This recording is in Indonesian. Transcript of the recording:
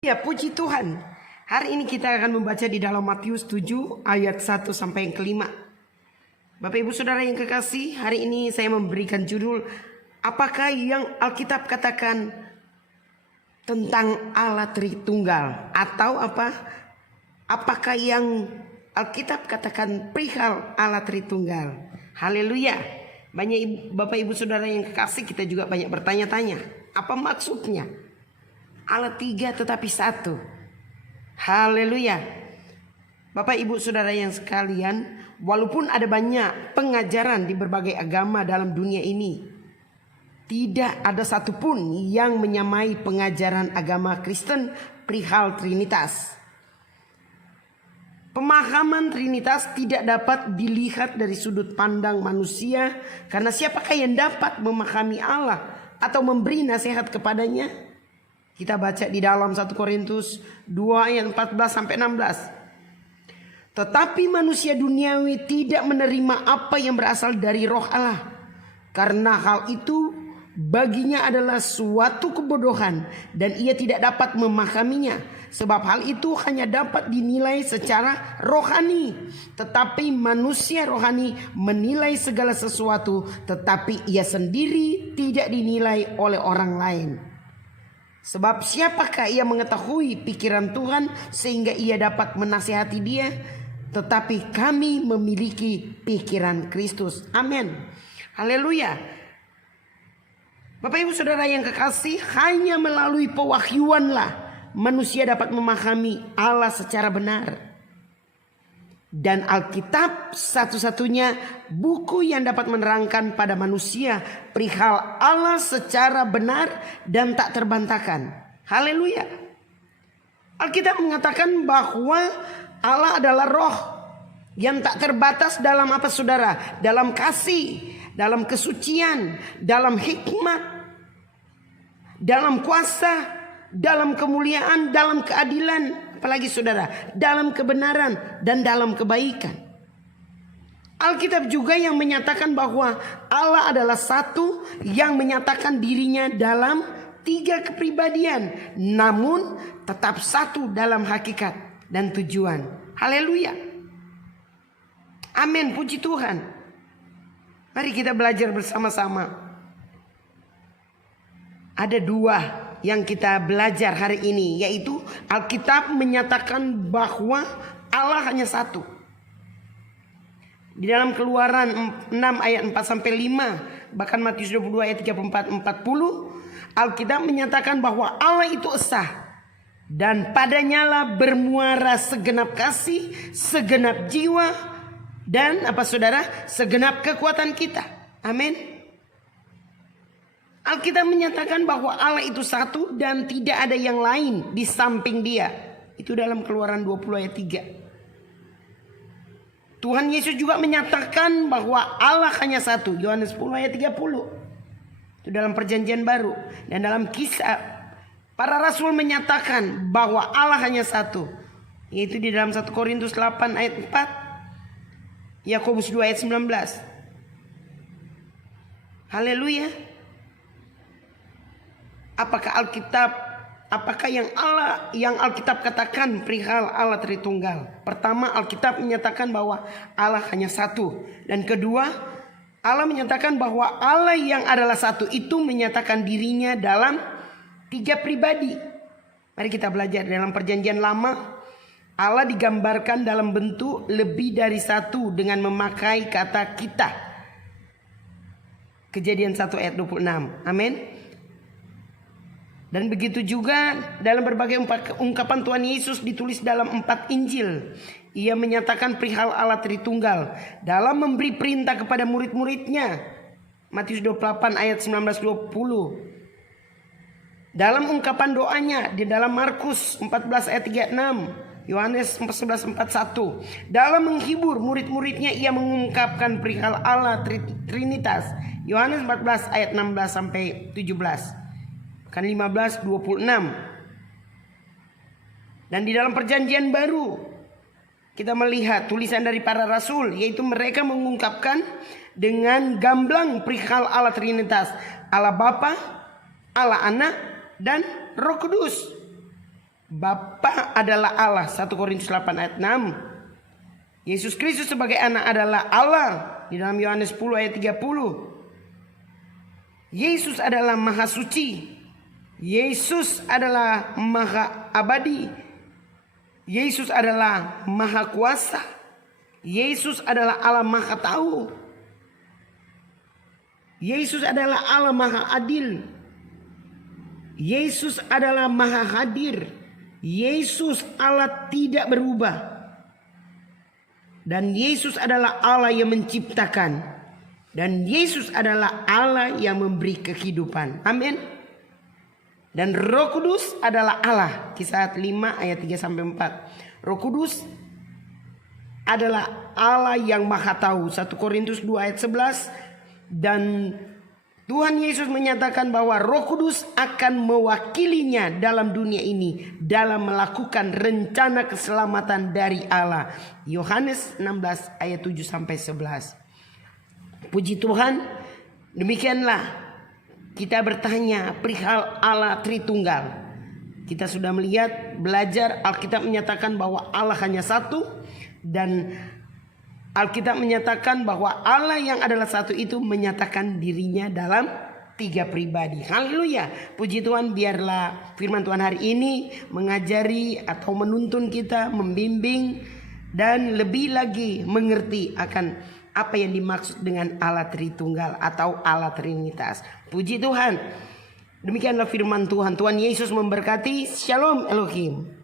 Ya, puji Tuhan. Hari ini kita akan membaca di dalam Matius 7 ayat 1 sampai yang kelima. Bapak Ibu Saudara yang kekasih, hari ini saya memberikan judul, apakah yang Alkitab katakan tentang Allah Tritunggal? Atau apakah yang Alkitab katakan perihal Allah Tritunggal? Haleluya. Banyak Bapak Ibu Saudara yang kekasih, kita juga banyak bertanya-tanya, apa maksudnya Allah tiga tetapi satu? Haleluya. Bapak Ibu Saudara yang sekalian, walaupun ada banyak pengajaran di berbagai agama dalam dunia ini, tidak ada satupun yang menyamai pengajaran agama Kristen perihal Trinitas. Pemahaman Trinitas tidak dapat dilihat dari sudut pandang manusia, karena siapakah yang dapat memahami Allah atau memberi nasihat kepadanya? Kita baca di dalam 1 Korintus 2 ayat 14 sampai 16. Tetapi manusia duniawi tidak menerima apa yang berasal dari Roh Allah, karena hal itu baginya adalah suatu kebodohan dan ia tidak dapat memahaminya, sebab hal itu hanya dapat dinilai secara rohani. Tetapi manusia rohani menilai segala sesuatu, tetapi ia sendiri tidak dinilai oleh orang lain. Sebab siapakah ia mengetahui pikiran Tuhan sehingga ia dapat menasihati dia? Tetapi kami memiliki pikiran Kristus. Amin. Haleluya. Bapak Ibu Saudara yang kekasih, hanya melalui pewahyuanlah manusia dapat memahami Allah secara benar. Dan Alkitab satu-satunya buku yang dapat menerangkan pada manusia perihal Allah secara benar dan tak terbantahkan. Haleluya. Alkitab mengatakan bahwa Allah adalah Roh yang tak terbatas dalam apa saudara? Dalam kasih, dalam kesucian, dalam hikmat, dalam kuasa, dalam kemuliaan, dalam keadilan. Apalagi saudara, dalam kebenaran dan dalam kebaikan. Alkitab juga yang menyatakan bahwa Allah adalah satu yang menyatakan dirinya dalam tiga kepribadian, namun tetap satu dalam hakikat dan tujuan. Haleluya. Amin, puji Tuhan. Mari kita belajar bersama-sama. Ada dua yang kita belajar hari ini, yaitu Alkitab menyatakan bahwa Allah hanya satu. Di dalam Keluaran 6 ayat 4 sampai 5, bahkan Matius 22 ayat 34 40, Alkitab menyatakan bahwa Allah itu esa, dan padanya lah bermuara segenap kasih, segenap jiwa, dan apa saudara? Segenap kekuatan kita. Amin. Alkitab menyatakan bahwa Allah itu satu dan tidak ada yang lain di samping dia. Itu dalam Keluaran 20 ayat 3. Tuhan Yesus juga menyatakan bahwa Allah hanya satu. Yohanes 10 ayat 30. Itu dalam Perjanjian Baru. Dan dalam Kisah, para rasul menyatakan bahwa Allah hanya satu. Yaitu di dalam 1 Korintus 8 ayat 4. Yakobus 2 ayat 19. Haleluya. Apakah yang Alkitab katakan perihal Allah Tritunggal? Pertama, Alkitab menyatakan bahwa Allah hanya satu. Dan kedua, Allah menyatakan bahwa Allah yang adalah satu itu menyatakan dirinya dalam tiga pribadi. Mari kita belajar. Dalam Perjanjian Lama, Allah digambarkan dalam bentuk lebih dari satu dengan memakai kata kita. Kejadian 1 ayat 26. Amin. Dan begitu juga dalam berbagai ungkapan Tuhan Yesus ditulis dalam 4 Injil. Ia menyatakan perihal Allah Tritunggal dalam memberi perintah kepada murid-muridnya. Matius 28 ayat 19-20. Dalam ungkapan doanya di dalam Markus 14 ayat 36. Yohanes 11:41. Dalam menghibur murid-muridnya ia mengungkapkan perihal Allah Trinitas. Yohanes 14 ayat 16-17. Kan 15:26. Dan di dalam Perjanjian Baru kita melihat tulisan dari para rasul, yaitu mereka mengungkapkan dengan gamblang perihal Allah Trinitas, Allah Bapa, Allah Anak, dan Roh Kudus. Bapa adalah Allah, 1 Korintus 8 ayat 6. Yesus Kristus sebagai anak adalah Allah di dalam Yohanes 10 ayat 30. Yesus adalah maha suci. Yesus adalah maha abadi. Yesus adalah maha kuasa. Yesus adalah Allah maha tahu. Yesus adalah Allah maha adil. Yesus adalah maha hadir. Yesus Allah tidak berubah. Dan Yesus adalah Allah yang menciptakan. Dan Yesus adalah Allah yang memberi kehidupan. Amin. Dan Roh Kudus adalah Allah. Kisah 5 ayat 3-4. Roh Kudus adalah Allah yang maha tahu. 1 Korintus 2 ayat 11. Dan Tuhan Yesus menyatakan bahwa Roh Kudus akan mewakilinya dalam dunia ini dalam melakukan rencana keselamatan dari Allah. Yohanes 16 ayat 7-11. Puji Tuhan, demikianlah kita bertanya perihal Allah Tritunggal. Kita sudah melihat, belajar, Alkitab menyatakan bahwa Allah hanya satu. Dan Alkitab menyatakan bahwa Allah yang adalah satu itu menyatakan dirinya dalam 3 pribadi. Haleluya. Puji Tuhan, biarlah firman Tuhan hari ini mengajari atau menuntun kita, membimbing, dan lebih lagi mengerti akan apa yang dimaksud dengan Allah Tritunggal atau Allah Trinitas. Puji Tuhan. Demikianlah firman Tuhan. Tuhan Yesus memberkati. Shalom Elohim.